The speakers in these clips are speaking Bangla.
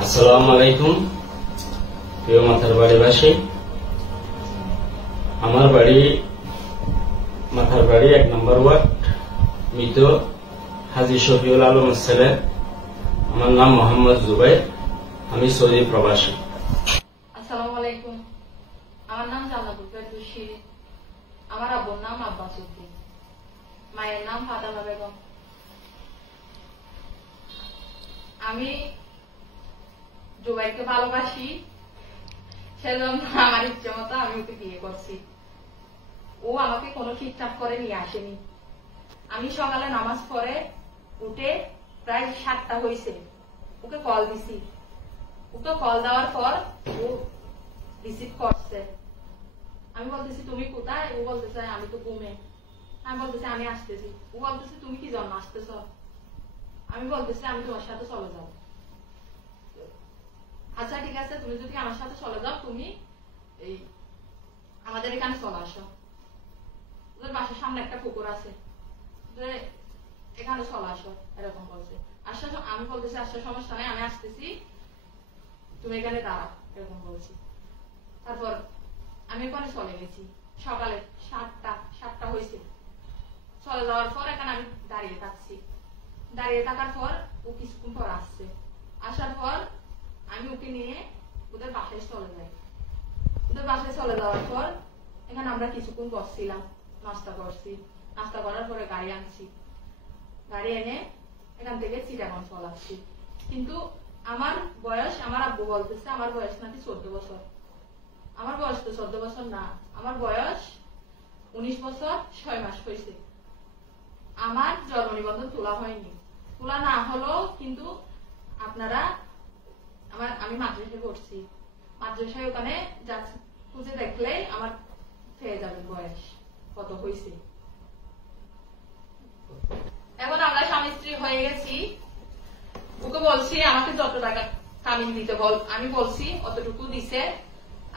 আসসালামু আলাইকুম প্রিয় মাথার বাড়িবাসী। আমার বাড়ি মাথার বাড়ি 1 নম্বর ওয়ার্ড, মৃত হাজী শফিউল আলমের ছেলে। আমার নাম মোহাম্মদ জুবাইর, আমি সৌদি প্রবাসী। আসসালামু আলাইকুম, আমার নাম জান্নাতুল ফেরদৌসী। আমার আব্বুর নাম আব্বাস উদ্দিন, মায়ের নাম ফাতেমা বেগম। আমি জুবাইরকে ভালোবাসি, সেজন্য আমার ইচ্ছে মতো আমি ওকে বিয়ে করছি। ও আমাকে কোনো ঠিকঠাক করে নিয়ে আসেনি। আমি সকালে নামাজ পড়ে উঠে প্রায় 7টা হয়েছে, ওকে কল দিছি। ওকে কল দেওয়ার পর ও রিসিভ করছে। আমি বলতেছি তুমি কোথায়? ও বলতেছে আমি তো ঘুমে। আমি বলতেছি আমি আসতেছি। ও বলতেছে তুমি কি জন্য আসতেছ? আমি বলতেছি আমি তোমার সাথে চলে যাও। আচ্ছা ঠিক আছে, তুমি যদি আমার সাথে চলে যাও, তুমি এই আমাদের এখানে চলে আসো। ওদের বাসার সামনে একটা পুকুর আছে, এখানে চলে আসো, এরকম বলছে। আসার আমি বলতেছি আসার সমস্যা নাই, আমি আসতেছি, তুমি এখানে দাঁড়াও, এরকম বলছি। তারপর আমি ওখানে চলে গেছি। সকালে 7টা হয়েছে। চলে যাওয়ার পর এখানে আমি দাঁড়িয়ে থাকছি। দাঁড়িয়ে থাকার পর ও কিছুক্ষণ পর আসছে। আসার পর আমি ওকে নিয়ে ওদের বাসায় চলে যাই। ওদের বাসায় চলে যাওয়ার পর এখানে আমরা কিছুক্ষণ বসছিলাম, নাস্তা করছি। নাস্তা করার পরে গাড়ি আনছি। গাড়ি এনে এখান থেকে চিটাগং চলে আসছি। কিন্তু আমার বয়স, আমার আব্বু বলতেছে আমার বয়স নাকি 14 বছর। আমার বয়স তো 14 বছর না, আমার বয়স 19 বছর 6 মাস হয়েছে। আমার জন্ম নিবন্ধন তোলা হয়নি। তোলা না হলো কিন্তু আপনারা আমি মাদ্রাসায় পড়ছি। মাদ্রাসায় ওখানে খুঁজে দেখলে আমার পেয়ে যাবেন বয়স কত হয়েছে। এখন আমরা স্বামী স্ত্রী হয়ে গেছি। ওকে বলছি আমাকে যত টাকা কামিন দিতে বল, আমি বলছি অতটুকু দিছে।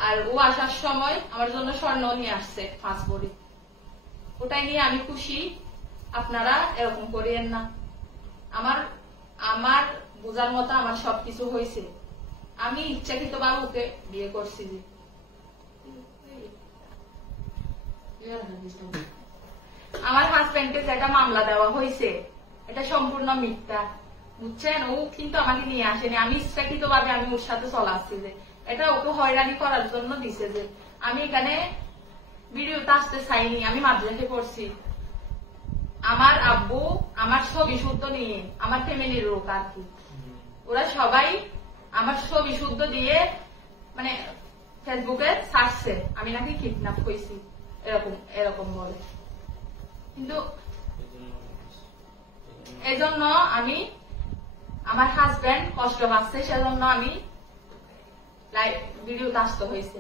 আর ও আসার সময় আমার জন্য স্বর্ণ নিয়ে আসছে 5 ভরি। ওটাই নিয়ে আমি খুশি। আপনারা এরকম করিয়েন না। আমার বোঝার মতো আমার সবকিছু হয়েছে। আমি ইচ্ছাকৃত ভাবে ওকে বিয়ে করছি। আমার হাজবেন্ডকে যেটা মামলা দেওয়া হয়েছে এটা সম্পূর্ণ মিথ্যা, বুঝছেন? ও কিন্তু আমাকে নিয়ে আসেনি। আমি ইচ্ছাকৃত ভাবে আমি ওর সাথে চলে আসছি যে এটা ওকে হয়রানি করার জন্য দিছে। যে আমি এখানে ভিডিওতে আসতে চাইনি, আমি মাদ্রাসায় পড়ছি। আমার আব্বু আমার ছবি শুদ্ধ নিয়ে, আমার ফ্যামিলির লোক আর কি, ওরা সবাই আমার ছবি শুদ্ধ দিয়ে মানে ফেসবুকে ছাড়ছে আমি নাকি কিডন্যাপ হয়েছি, এরকম বলে। কিন্তু এই জন্য আমি আমার হাজবেন্ড কষ্ট পাচ্ছে, সেজন্য আমি ভিডিওতে আসতে হয়েছে।